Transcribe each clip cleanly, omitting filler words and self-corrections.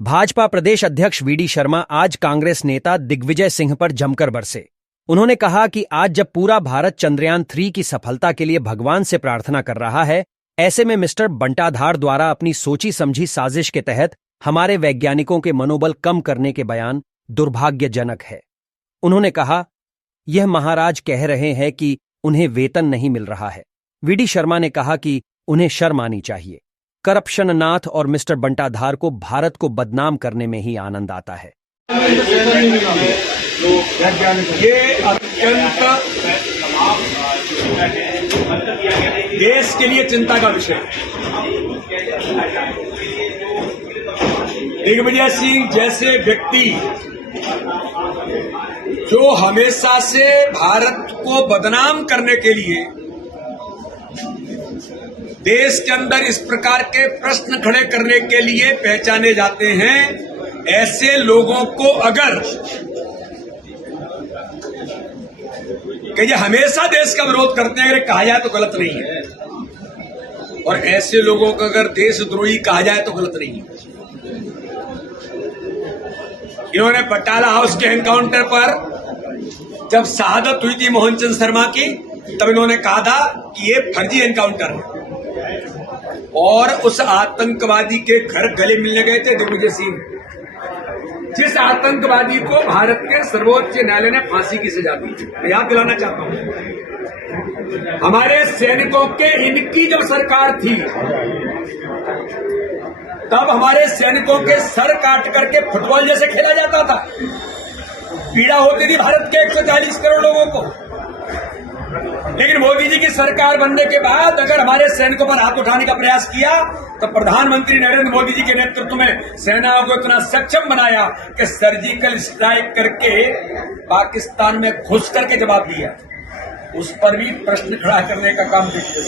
भाजपा प्रदेश अध्यक्ष वीडी शर्मा आज कांग्रेस नेता दिग्विजय सिंह पर जमकर बरसे। उन्होंने कहा कि आज जब पूरा भारत चंद्रयान 3 की सफलता के लिए भगवान से प्रार्थना कर रहा है, ऐसे में मिस्टर बंटाधार द्वारा अपनी सोची समझी साजिश के तहत हमारे वैज्ञानिकों के मनोबल कम करने के बयान दुर्भाग्यजनक है। उन्होंने कहा, यह महाराज कह रहे हैं कि उन्हें वेतन नहीं मिल रहा है। वीडी शर्मा ने कहा कि उन्हें शर्म आनी चाहिए। करप्शन नाथ और मिस्टर बंटाधार को भारत को बदनाम करने में ही आनंद आता है। ये अत्यंत देश के लिए चिंता का विषय है। दिग्विजय सिंह जैसे व्यक्ति जो हमेशा से भारत को बदनाम करने के लिए देश के अंदर इस प्रकार के प्रश्न खड़े करने के लिए पहचाने जाते हैं, ऐसे लोगों को अगर कि ये हमेशा देश का विरोध करते हैं, अगर कहा जाए तो गलत नहीं है, और ऐसे लोगों को अगर देशद्रोही कहा जाए तो गलत नहीं है। इन्होंने बटाला हाउस के एनकाउंटर पर जब शहादत हुई थी मोहन चंद शर्मा की, तब इन्होंने कहा था कि ये फर्जी एनकाउंटर है, और उस आतंकवादी के घर गले मिलने गए थे दिग्विजय सिंह, जिस आतंकवादी को भारत के सर्वोच्च न्यायालय ने फांसी की सजा दी। मैं याद दिलाना चाहता हूं, हमारे सैनिकों के इनकी जब सरकार थी तब हमारे सैनिकों के सर काट करके फुटबॉल जैसे खेला जाता था। पीड़ा होती थी भारत के 140 करोड़ लोगों को। लेकिन मोदी जी की सरकार बनने के बाद अगर हमारे सैनिकों पर हाथ उठाने का प्रयास किया तो प्रधानमंत्री नरेंद्र मोदी जी के नेतृत्व में सेनाओं को इतना सक्षम बनाया कि सर्जिकल स्ट्राइक करके पाकिस्तान में घुस करके जवाब दिया। उस पर भी प्रश्न खड़ा करने का काम देखिए।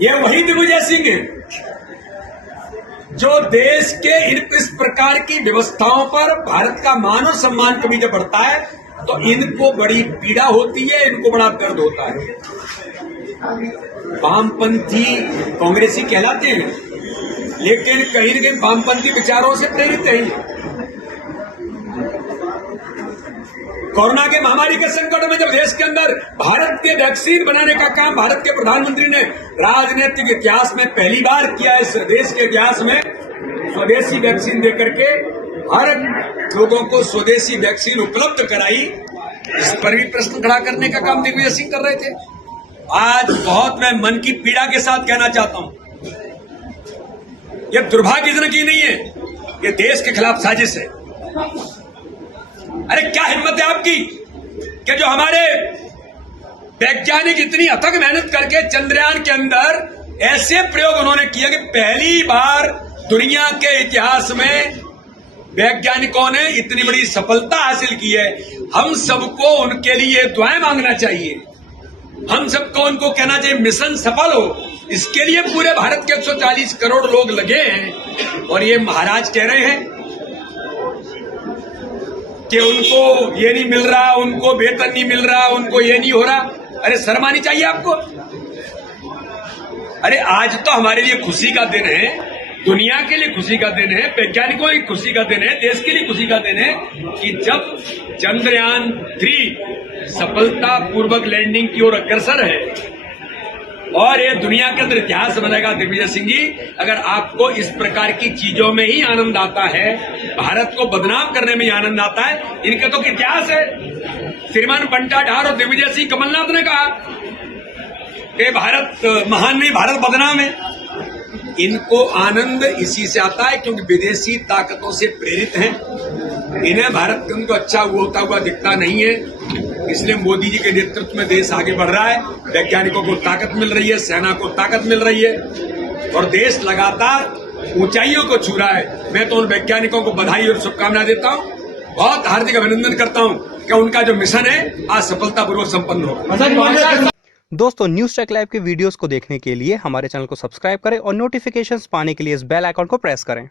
ये वही दिग्विजय सिंह है जो देश के इस प्रकार की व्यवस्थाओं पर भारत का मान और सम्मान कभी जब बढ़ता है तो इनको बड़ी पीड़ा होती है, इनको बड़ा दर्द होता है। वामपंथी कांग्रेसी कहलाते हैं, लेकिन कहीं न कहीं वामपंथी विचारों से प्रेरित हैं। कोरोना के महामारी के संकट में जब देश के अंदर भारत के वैक्सीन बनाने का काम भारत के प्रधानमंत्री ने राजनीतिक इतिहास में पहली बार किया, इस देश के इतिहास में स्वदेशी वैक्सीन देकर के हर लोगों को स्वदेशी वैक्सीन उपलब्ध कराई, इस पर भी प्रश्न खड़ा करने का काम दिग्विजय सिंह कर रहे थे। आज बहुत मैं मन की पीड़ा के साथ कहना चाहता हूं, यह दुर्भाग्यजनक ही नहीं है, यह देश के खिलाफ साजिश है। अरे क्या हिम्मत है आपकी कि जो हमारे वैज्ञानिक इतनी अथक मेहनत करके चंद्रयान के अंदर ऐसे प्रयोग उन्होंने किया कि पहली बार दुनिया के इतिहास में वैज्ञानिकों ने इतनी बड़ी सफलता हासिल की है। हम सबको उनके लिए दुआएं मांगना चाहिए, हम सबको उनको कहना चाहिए मिशन सफल हो। इसके लिए पूरे भारत के 140 करोड़ लोग लगे हैं, और ये महाराज कह रहे हैं कि उनको ये नहीं मिल रहा, उनको वेतन नहीं मिल रहा, उनको ये नहीं हो रहा। अरे शर्म आनी चाहिए आपको। अरे आज तो हमारे लिए खुशी का दिन है, दुनिया के लिए खुशी का दिन है, वैज्ञानिकों की खुशी का दिन है, देश के लिए खुशी का दिन है कि जब चंद्रयान 3 सफलता पूर्वक लैंडिंग की ओर अग्रसर है और ये दुनिया के अंदर इतिहास बनेगा। दिग्विजय सिंह जी, अगर आपको इस प्रकार की चीजों में ही आनंद आता है, भारत को बदनाम करने में ही आनंद आता है, इनका तो इतिहास है। श्रीमान बंटाधार और दिग्विजय सिंह, कमलनाथ ने कहा कि भारत महान नहीं, भारत बदनाम है। इनको आनंद इसी से आता है क्योंकि विदेशी ताकतों से प्रेरित हैं। इन्हें भारत के उनको अच्छा होता हुआ दिखता नहीं है, इसलिए मोदी जी के नेतृत्व में देश आगे बढ़ रहा है। वैज्ञानिकों को ताकत मिल रही है, सेना को ताकत मिल रही है, और देश लगातार ऊंचाइयों को छू रहा है। मैं तो उन वैज्ञानिकों को बधाई और शुभकामनाएं देता हूं, बहुत हार्दिक अभिनंदन करता हूं कि उनका जो मिशन है आज सफलतापूर्वक संपन्न हो। दोस्तों, न्यूज टेक लाइव के वीडियोस को देखने के लिए हमारे चैनल को सब्सक्राइब करें और नोटिफिकेशंस पाने के लिए इस बेल आइकॉन को प्रेस करें।